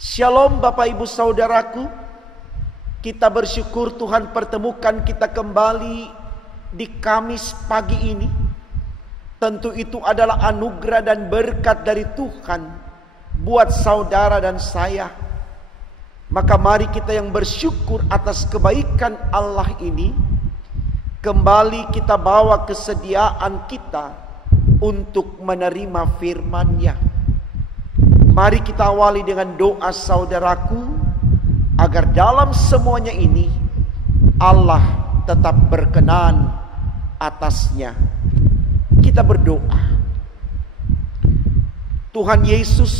Shalom Bapak Ibu Saudaraku. Kita bersyukur Tuhan pertemukan kita kembali di Kamis pagi ini. Tentu itu adalah anugerah dan berkat dari Tuhan buat saudara dan saya. Maka mari kita yang bersyukur atas kebaikan Allah ini, kembali kita bawa kesediaan kita untuk menerima firman-Nya. Mari kita awali dengan doa saudaraku, agar dalam semuanya ini Allah tetap berkenan atasnya. Kita berdoa. Tuhan Yesus,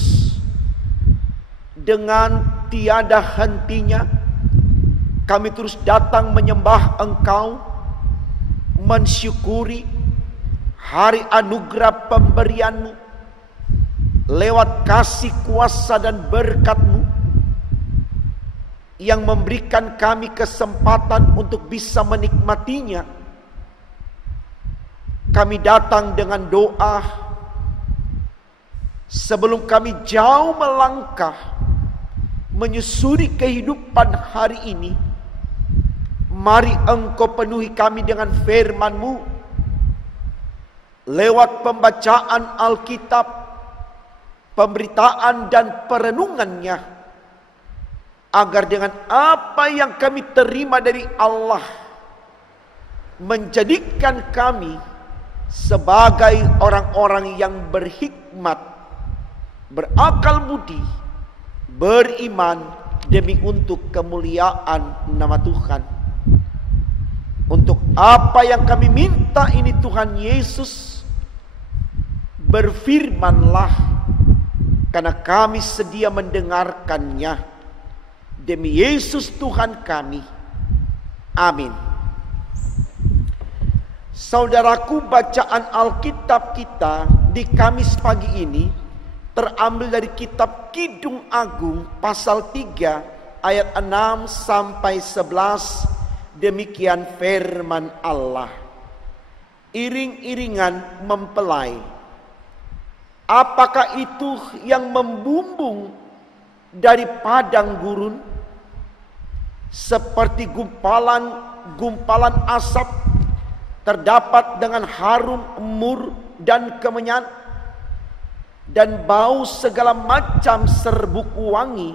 dengan tiada hentinya kami terus datang menyembah Engkau, mensyukuri hari anugerah pemberian-Mu, lewat kasih kuasa dan berkat-Mu yang memberikan kami kesempatan untuk bisa menikmatinya. Kami datang dengan doa sebelum kami jauh melangkah menyusuri kehidupan hari ini. Mari Engkau penuhi kami dengan firman-Mu lewat pembacaan Alkitab, pemberitaan dan perenungannya, agar dengan apa yang kami terima dari Allah menjadikan kami sebagai orang-orang yang berhikmat, berakal budi, beriman demi untuk kemuliaan nama Tuhan. Untuk apa yang kami minta ini Tuhan Yesus, berfirmanlah, karena kami sedia mendengarkannya. Demi Yesus Tuhan kami. Amin. Saudaraku, bacaan Alkitab kita di Kamis pagi ini terambil dari kitab Kidung Agung pasal 3 ayat 6 sampai 11. Demikian firman Allah. Iring-iringan mempelai. Apakah itu yang membumbung dari padang gurun, seperti gumpalan asap, terdapat dengan harum mur dan kemenyan, dan bau segala macam serbuk wangi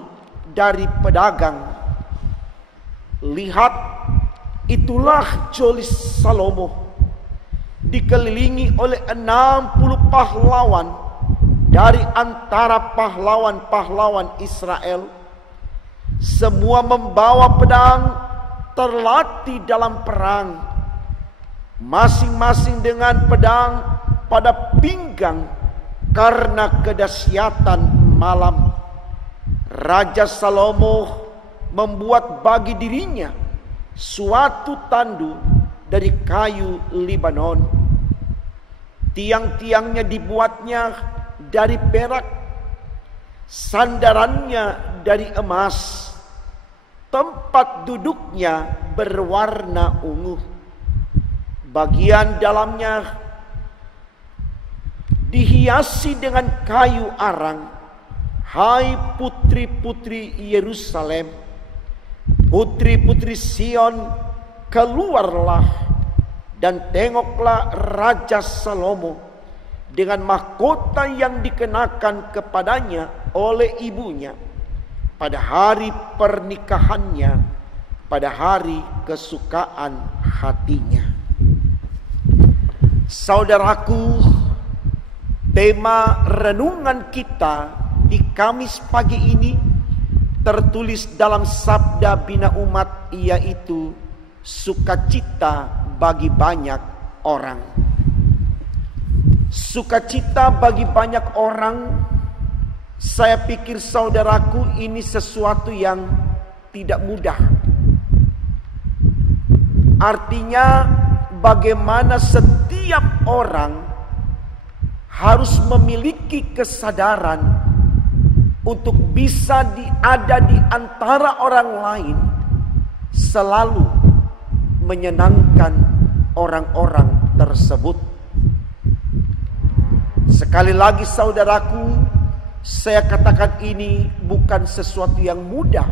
dari pedagang. Lihat, itulah Jolis Salomo, dikelilingi oleh 60 pahlawan dari antara pahlawan-pahlawan Israel. Semua membawa pedang, terlatih dalam perang, masing-masing dengan pedang pada pinggang karena kedahsyatan malam. Raja Salomo membuat bagi dirinya suatu tandu dari kayu Libanon. Tiang-tiangnya dibuatnya dari perak, sandarannya dari emas, tempat duduknya berwarna ungu, bagian dalamnya dihiasi dengan kayu arang. Hai putri-putri Yerusalem, putri-putri Sion, keluarlah dan tengoklah Raja Salomo dengan mahkota yang dikenakan kepadanya oleh ibunya pada hari pernikahannya, pada hari kesukaan hatinya. Saudaraku, tema renungan kita di Kamis pagi ini tertulis dalam Sabda Bina Umat, yaitu sukacita bagi banyak orang. Sukacita bagi banyak orang, saya pikir saudaraku, ini sesuatu yang tidak mudah. Artinya bagaimana setiap orang harus memiliki kesadaran untuk bisa ada di antara orang lain, selalu menyenangkan orang-orang tersebut. Sekali lagi saudaraku, Saya katakan ini bukan sesuatu yang mudah,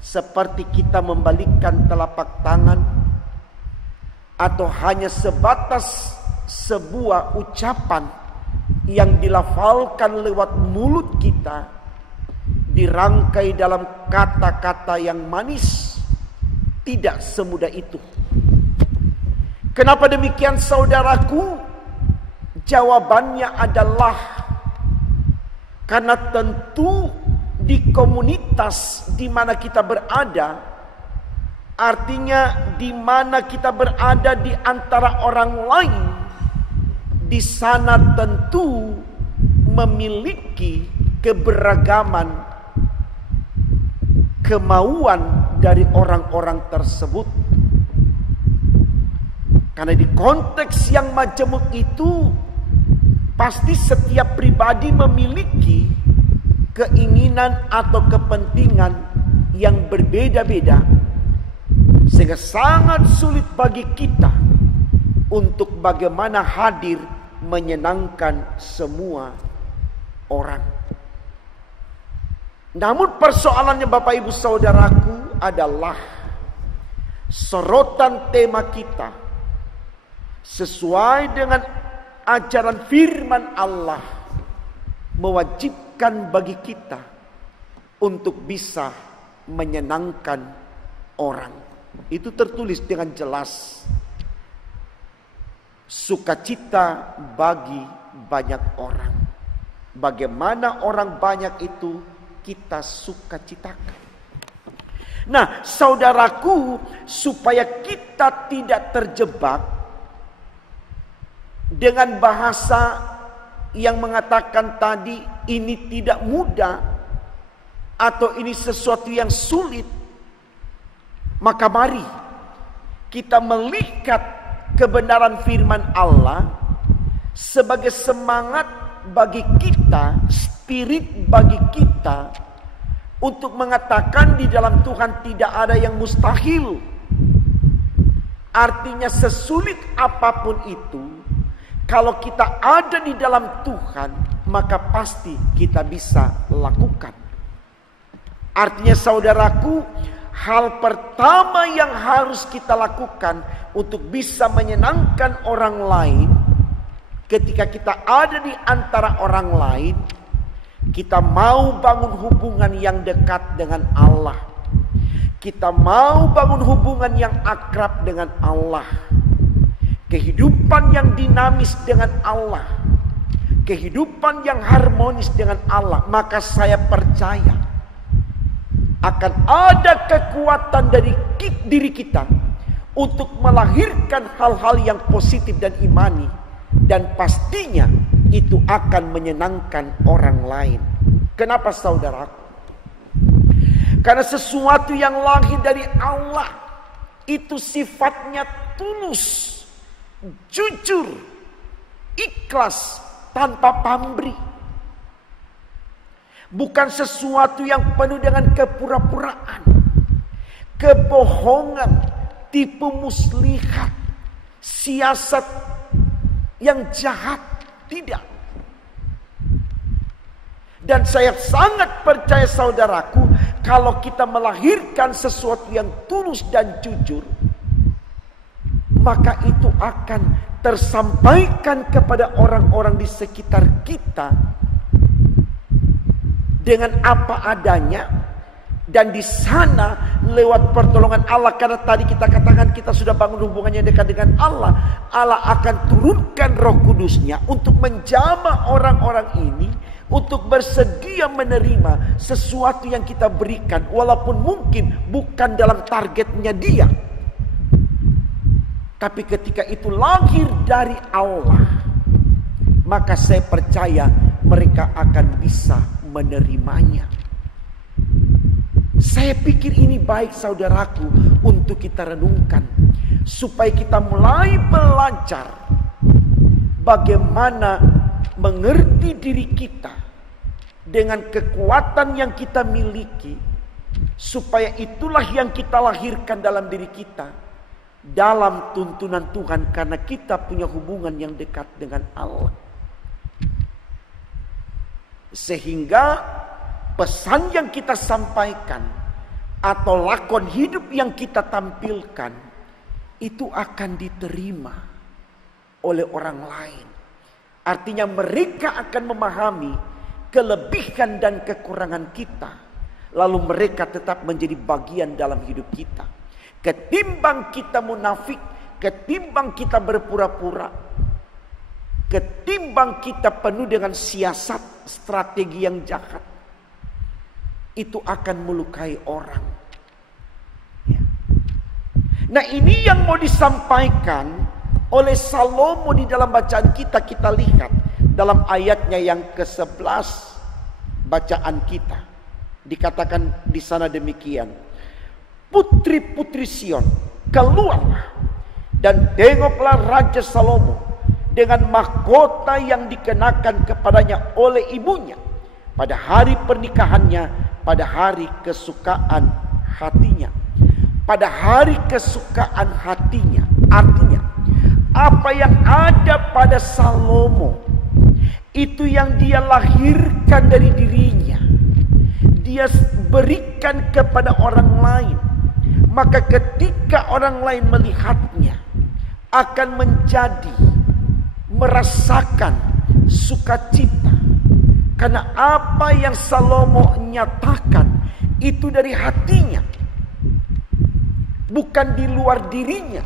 seperti kita membalikkan telapak tangan atau hanya sebatas sebuah ucapan yang dilafalkan lewat mulut kita, dirangkai dalam kata-kata yang manis. Tidak semudah itu. Kenapa demikian, saudaraku? Jawabannya adalah karena tentu di komunitas di mana kita berada, artinya di mana kita berada di antara orang lain, di sana tentu memiliki keberagaman kemauan dari orang-orang tersebut. Karena di konteks yang majemuk itu, pasti setiap pribadi memiliki keinginan atau kepentingan yang berbeda-beda, sehingga sangat sulit bagi kita untuk bagaimana hadir menyenangkan semua orang. Namun persoalannya Bapak Ibu Saudaraku adalah sorotan tema kita sesuai dengan ajaran firman Allah mewajibkan bagi kita untuk bisa menyenangkan orang. Itu tertulis dengan jelas. Sukacita bagi banyak orang. Bagaimana orang banyak itu kita sukacitakan. Nah, saudaraku, supaya kita tidak terjebak dengan bahasa yang mengatakan tadi ini tidak mudah atau ini sesuatu yang sulit, maka mari kita melihat kebenaran firman Allah sebagai semangat bagi kita, spirit bagi kita untuk mengatakan di dalam Tuhan tidak ada yang mustahil. Artinya sesulit apapun itu, kalau kita ada di dalam Tuhan, maka pasti kita bisa lakukan. Artinya saudaraku, hal pertama yang harus kita lakukan untuk bisa menyenangkan orang lain, ketika kita ada di antara orang lain, kita mau bangun hubungan yang dekat dengan Allah. Kita mau bangun hubungan yang akrab dengan Allah. Kehidupan yang dinamis dengan Allah, kehidupan yang harmonis dengan Allah, maka saya percaya akan ada kekuatan dari diri kita untuk melahirkan hal-hal yang positif dan imani, dan pastinya itu akan menyenangkan orang lain. Kenapa saudaraku? Karena sesuatu yang lahir dari Allah itu sifatnya tulus, jujur, ikhlas, tanpa pamrih. Bukan sesuatu yang penuh dengan kepura-puraan, kebohongan, tipu muslihat, siasat yang jahat. Tidak. Dan saya sangat percaya saudaraku, kalau kita melahirkan sesuatu yang tulus dan jujur, maka itu akan tersampaikan kepada orang-orang di sekitar kita dengan apa adanya. Dan di sana lewat pertolongan Allah, karena tadi kita katakan kita sudah bangun hubungan yang dekat dengan Allah, Allah akan turunkan Roh Kudus-Nya untuk menjamah orang-orang ini untuk bersedia menerima sesuatu yang kita berikan, walaupun mungkin bukan dalam targetnya dia. Tapi ketika itu lahir dari Allah, maka saya percaya mereka akan bisa menerimanya. Saya pikir ini baik saudaraku untuk kita renungkan, supaya kita mulai belajar bagaimana mengerti diri kita dengan kekuatan yang kita miliki, supaya itulah yang kita lahirkan dalam diri kita dalam tuntunan Tuhan, karena kita punya hubungan yang dekat dengan Allah. Sehingga pesan yang kita sampaikan atau lakon hidup yang kita tampilkan itu akan diterima oleh orang lain. Artinya mereka akan memahami kelebihan dan kekurangan kita, lalu mereka tetap menjadi bagian dalam hidup kita. Ketimbang kita munafik, ketimbang kita berpura-pura, ketimbang kita penuh dengan siasat strategi yang jahat, itu akan melukai orang. Ya. Nah, ini yang mau disampaikan oleh Salomo di dalam bacaan kita. Kita lihat dalam ayatnya yang ke-11 bacaan kita. Dikatakan di sana demikian. Putri-putri Sion, keluarlah dan tengoklah Raja Salomo dengan mahkota yang dikenakan kepadanya oleh ibunya pada hari pernikahannya, pada hari kesukaan hatinya. Pada hari kesukaan hatinya, artinya apa yang ada pada Salomo itu yang dia lahirkan dari dirinya, dia berikan kepada orang lain. Maka ketika orang lain melihatnya, akan menjadi merasakan sukacita. Karena apa yang Salomo nyatakan itu dari hatinya, bukan di luar dirinya.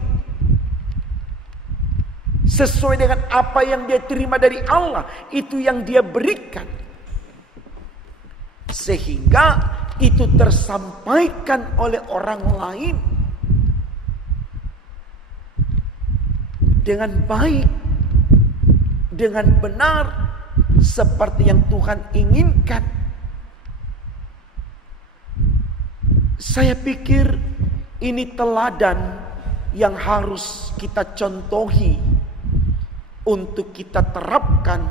Sesuai dengan apa yang dia terima dari Allah, itu yang dia berikan. Sehingga itu tersampaikan oleh orang lain dengan baik, dengan benar, seperti yang Tuhan inginkan. Saya pikir ini teladan yang harus kita contohi untuk kita terapkan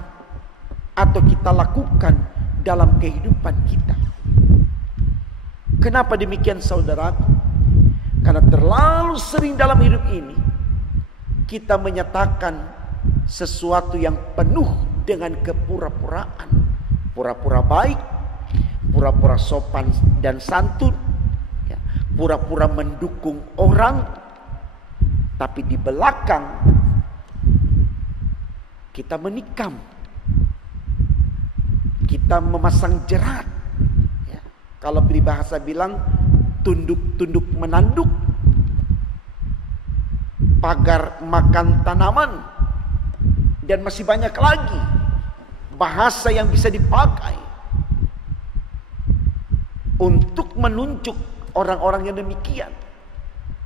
atau kita lakukan dalam kehidupan kita. Kenapa demikian, saudaraku? Karena terlalu sering dalam hidup ini kita menyatakan sesuatu yang penuh dengan kepura-puraan. Pura-pura baik, pura-pura sopan dan santun, ya, pura-pura mendukung orang, tapi di belakang kita menikam, kita memasang jerat. Ya, kalau peribahasa bilang tunduk-tunduk menanduk, pagar makan tanaman, dan masih banyak lagi bahasa yang bisa dipakai untuk menunjuk orang-orang yang demikian.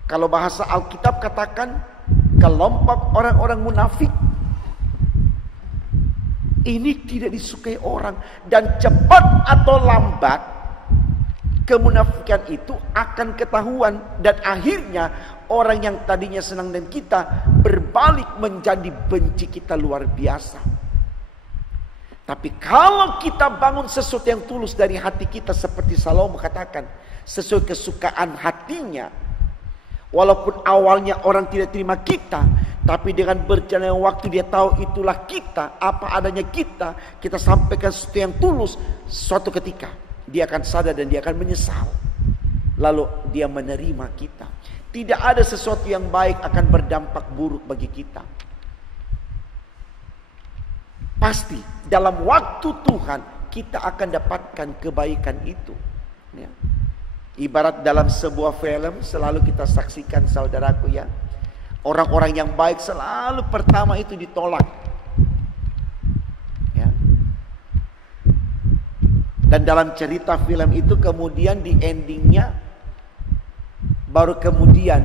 Kalau bahasa Alkitab katakan kelompok orang-orang munafik. Ini tidak disukai orang, dan cepat atau lambat kemunafikan itu akan ketahuan, dan akhirnya orang yang tadinya senang dengan kita berbalik menjadi benci kita luar biasa. Tapi kalau kita bangun sesuatu yang tulus dari hati kita, seperti Salomo katakan, sesuai kesukaan hatinya, walaupun awalnya orang tidak terima kita, tapi dengan berjalannya waktu dia tahu itulah kita, apa adanya kita sampaikan sesuatu yang tulus. Suatu ketika dia akan sadar dan dia akan menyesal, lalu dia menerima kita. Tidak ada sesuatu yang baik akan berdampak buruk bagi kita. Pasti dalam waktu Tuhan kita akan dapatkan kebaikan itu, ya. Ibarat dalam sebuah film selalu kita saksikan, saudaraku, ya, orang-orang yang baik selalu pertama itu ditolak, ya. Dan dalam cerita film itu kemudian di endingnya baru kemudian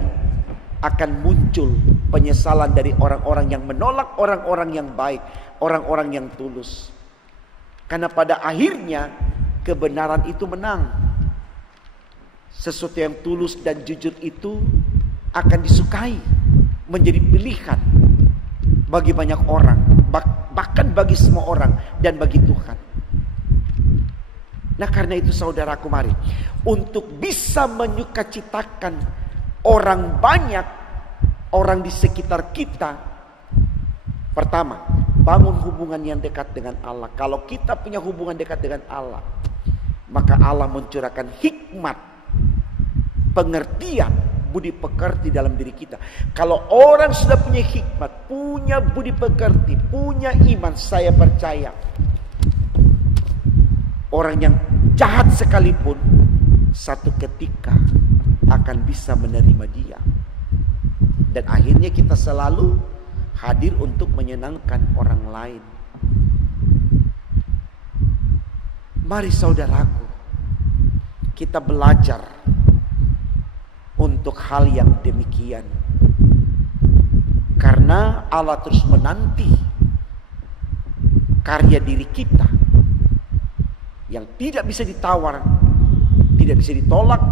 akan muncul penyesalan dari orang-orang yang menolak orang-orang yang baik, orang-orang yang tulus. Karena pada akhirnya kebenaran itu menang. Sesuatu yang tulus dan jujur itu akan disukai, menjadi pilihan bagi banyak orang, bahkan bagi semua orang dan bagi Tuhan. Nah, karena itu saudaraku, mari untuk bisa menyukacitakan orang banyak, orang di sekitar kita, pertama bangun hubungan yang dekat dengan Allah. Kalau kita punya hubungan dekat dengan Allah, maka Allah mencurahkan hikmat, pengertian, budi pekerti dalam diri kita. Kalau orang sudah punya hikmat, punya budi pekerti, punya iman, saya percaya orang yang jahat sekalipun satu ketika akan bisa menerima dia. Dan akhirnya kita selalu hadir untuk menyenangkan orang lain. Mari saudaraku, kita belajar untuk hal yang demikian. Karena Allah terus menanti karya diri kita yang tidak bisa ditawar, tidak bisa ditolak,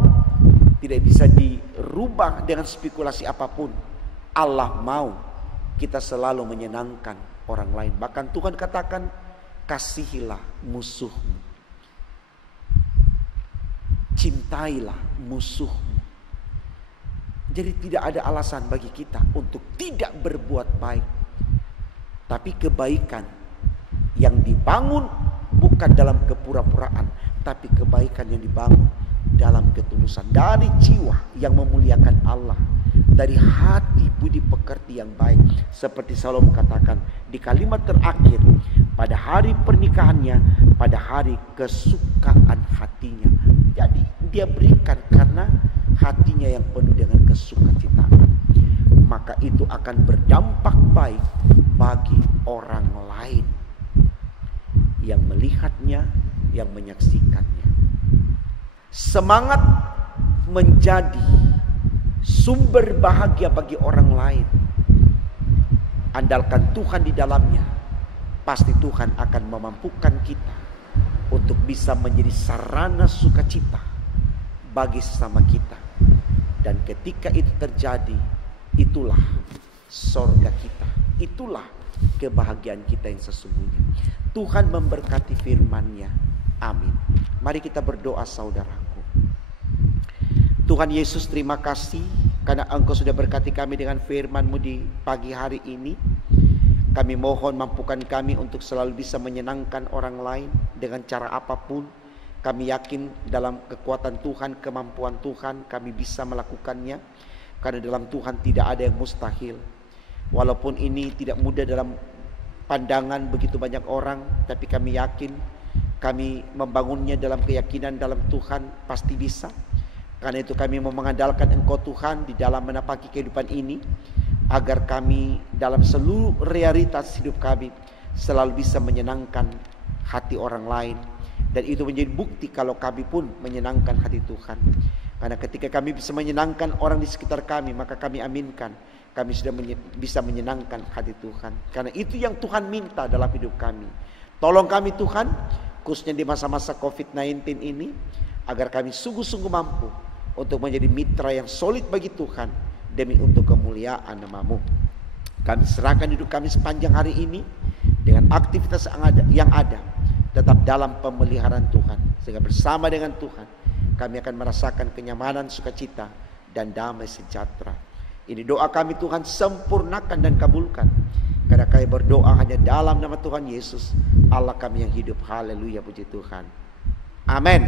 tidak bisa dirubah dengan spekulasi apapun. Allah mau kita selalu menyenangkan orang lain. Bahkan Tuhan katakan, kasihilah musuhmu, cintailah musuhmu. Jadi tidak ada alasan bagi kita untuk tidak berbuat baik. Tapi kebaikan yang dibangun bukan dalam kepura-puraan, tapi kebaikan yang dibangun dalam ketulusan, dari jiwa yang memuliakan Allah, dari hati budi pekerti yang baik. Seperti Salomo katakan di kalimat terakhir, pada hari pernikahannya, pada hari kesukaan hatinya. Jadi dia berikan karena hatinya yang penuh dengan kesukacitaan. Maka itu akan berdampak baik bagi orang lain yang melihatnya, yang menyaksikannya. Semangat menjadi sumber bahagia bagi orang lain. Andalkan Tuhan di dalamnya, pasti Tuhan akan memampukan kita untuk bisa menjadi sarana sukacita bagi sesama kita. Dan ketika itu terjadi, itulah sorga kita, itulah kebahagiaan kita yang sesungguhnya. Tuhan memberkati firman-Nya. Amin. Mari kita berdoa saudaraku. Tuhan Yesus, terima kasih karena Engkau sudah berkati kami dengan firman-Mu di pagi hari ini. Kami mohon mampukan kami untuk selalu bisa menyenangkan orang lain dengan cara apapun. Kami yakin dalam kekuatan Tuhan, kemampuan Tuhan, kami bisa melakukannya. Karena dalam Tuhan tidak ada yang mustahil. Walaupun ini tidak mudah dalam pandangan begitu banyak orang, tapi kami yakin, kami membangunnya dalam keyakinan dalam Tuhan pasti bisa. Karena itu kami mau mengandalkan Engkau Tuhan di dalam menapaki kehidupan ini, agar kami dalam seluruh realitas hidup kami selalu bisa menyenangkan hati orang lain. Dan itu menjadi bukti kalau kami pun menyenangkan hati Tuhan. Karena ketika kami bisa menyenangkan orang di sekitar kami, maka kami aminkan kami sudah bisa menyenangkan hati Tuhan. Karena itu yang Tuhan minta dalam hidup kami. Tolong kami Tuhan, khususnya di masa-masa COVID-19 ini, agar kami sungguh-sungguh mampu untuk menjadi mitra yang solid bagi Tuhan, demi untuk kemuliaan nama-Mu. Kami serahkan hidup kami sepanjang hari ini dengan aktivitas yang ada, tetap dalam pemeliharaan Tuhan. Sehingga bersama dengan Tuhan kami akan merasakan kenyamanan, sukacita, dan damai sejahtera. Ini doa kami Tuhan, sempurnakan dan kabulkan. Karena kami berdoa hanya dalam nama Tuhan Yesus, Allah kami yang hidup. Haleluya, puji Tuhan. Amin.